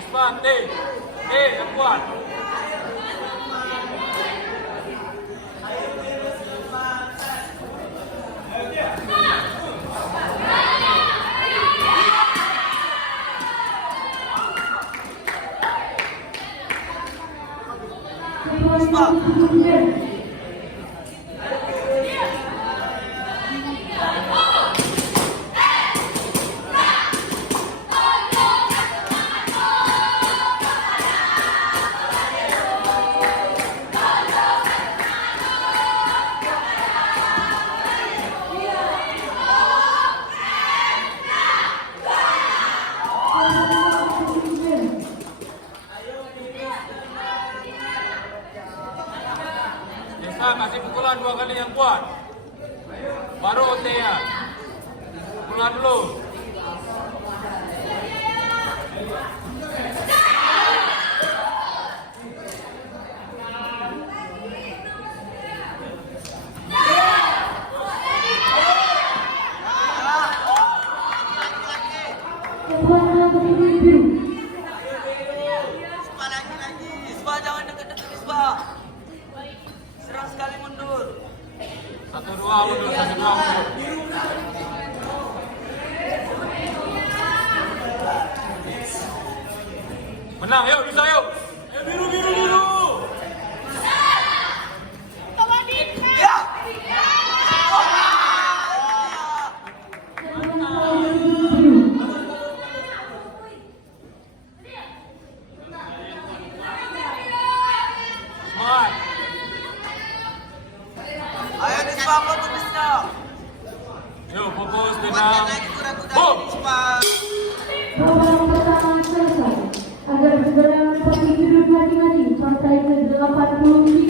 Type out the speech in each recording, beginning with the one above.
Ispan, yang kuat. Kasih pukulan 2 kali yang kuat. Baru OT ya. Pukulan dulu. Ispa lagi. Ispa jangan deket-deket Ispa. Serang sekali mundur. 1-2 mundur, 1-2 mundur. Menang, yuk bisa yuk. Biru. Ya. Semangat. Ayo Ispa, fokus Ispa. Yuk fokus Kuatkan tenang. lagi kuda-kuda Boom. Ispa. Babak pertama selesai. Agar segera menempati duduk masing-masing partai ke-83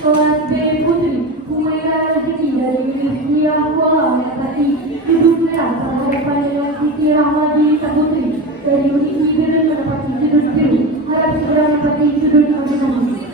kelas B Putri Humaira Rezeki dari Indonesia Kuala menempati duduk merah berhadapan dengan Siti Rahmadi Putri dari unit Nigeria menempati duduk biru. Harap segera menempati duduk masing-masing.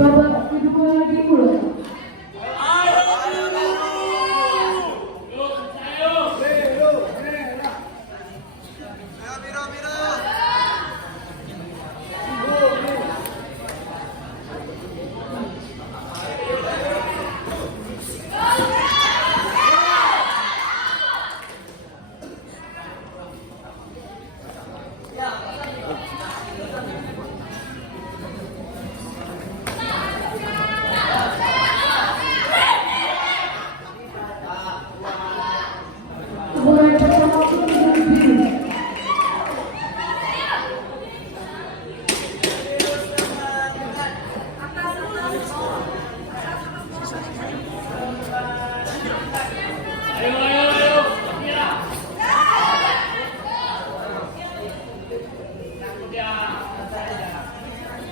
Babak kedua dimulai. Biru. Bola pertama duduk biru.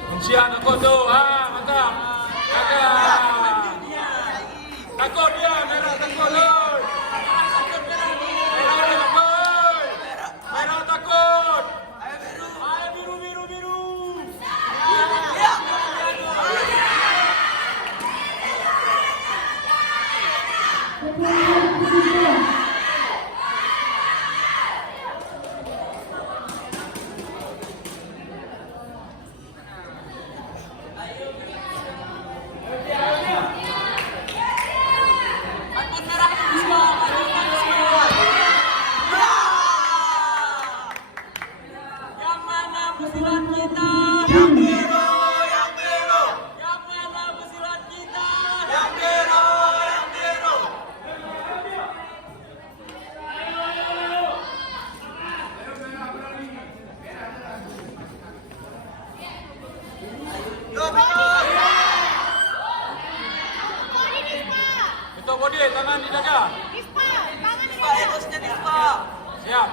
Uncian takut tuh, mantap. Takut dia, merah takut loh. Merah takut. Ayo biru. Yang mana pesilat kita? Yang biru. Yang mana pesilat kita? Yang biru. Itu body, tangan dijaga. Ispa, egosnya Ispa. Siap.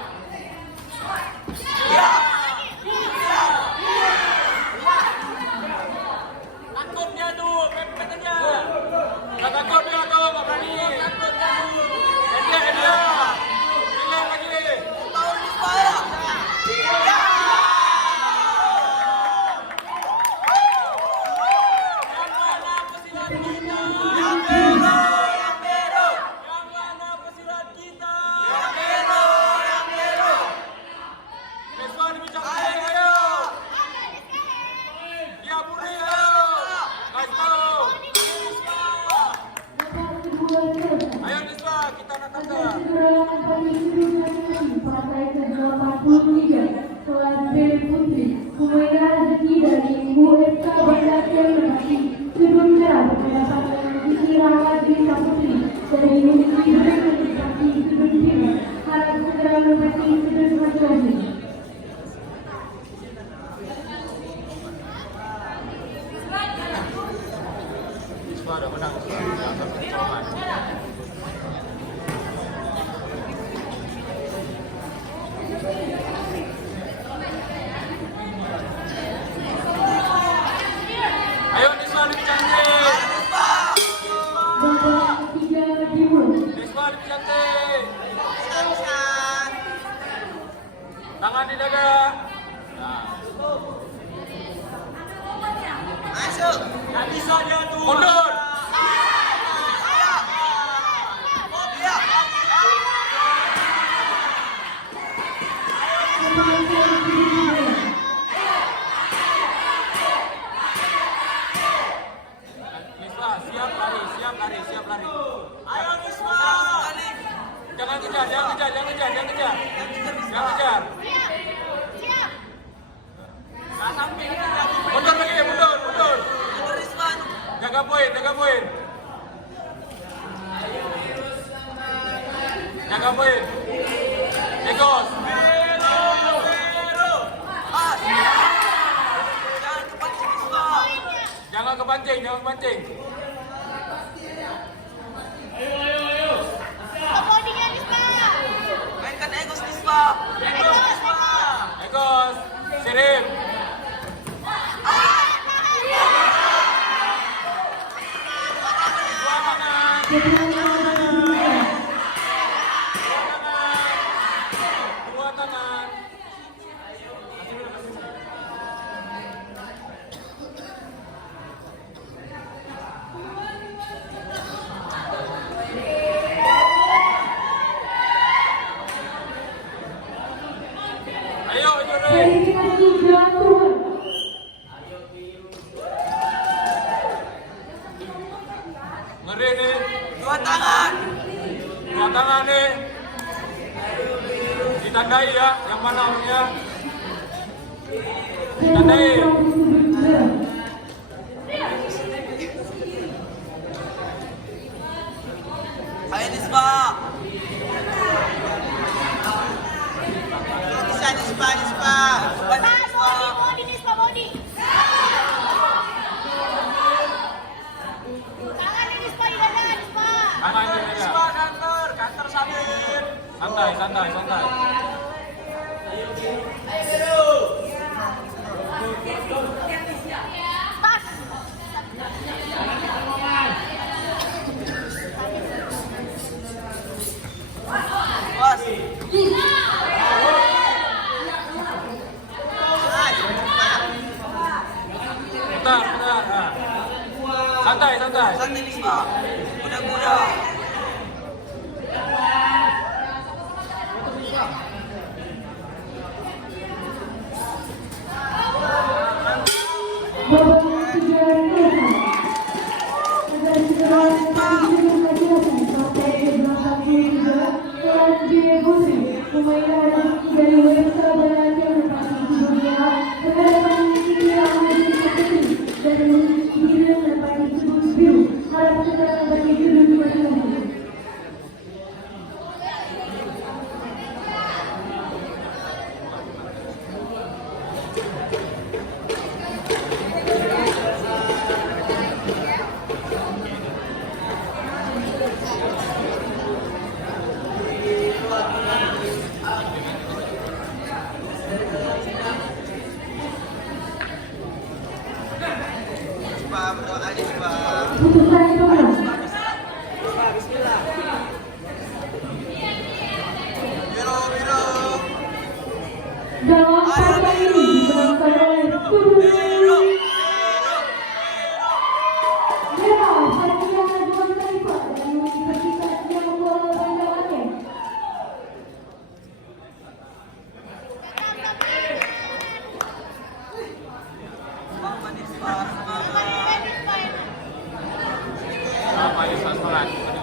menempati sudut masing-masing. Siswa udah menang. Jangan kecolongan. Ayo Niswa lebih cantik. Babak ketiga dimulai. Niswa lebih cantik. Tangan di dada. Nah. Masuk. Nggak bisa dia tuh. Mundur. Niswa siap lari, siap lari, siap lari. Ayo Niswa. Jangan kejar, jangan kejar, jangan kejar, jangan kejar. Jangan kejar. Nggak sampai kita jatuh. Mundur lagi, mundur, mundur. Mundur Niswa. Jaga poin, jaga poin. Jaga poin. Egos. Pas. Jangan kepancing Niswa. Jangan kepancing, jangan kepancing. Mainkan Egos Niswa. Egos Niswa. Egos. Sirip. Dua tangan. Dua tangan. Ayo, Jure. Verifikasi gerak turun. Ngeri nih. Dua tangan. Dua tangan nih. Ditandai ya, yang mana orangnya. Tandai. Ayo Niswa. Bisa Niswa, Niswa. Body, Nispa body. Tangan ini Nispa di dada, Nispa. Tangan di Niswa dada. kantor sabit. Santai, santai, santai. Tas. Bos. Bentar, bentar. Nah. Santai, santai. Santai Niswa. Kuda-kuda. Babak ketiga selesai. Agar segera menempati sudut masing-masing. Partai ke-83 kelas B Putri. Humaira dari WM Surabaya yang menempati sudut A. Berhadapan Siti Ahmadi Putri dan Giri menempati sudut biru. Harap segera menempati sudut masing-masing. Niswa berdoa Niswa. Putusan jumlah. Biru, biru. Dalam partai ini dimenangkan oleh Kudu Biru. Merah Satria Najwa Sharifah dari Universitas Yang Kuala Banda Aceh. Semangat Niswa, semangat. Sama Niswa semangat.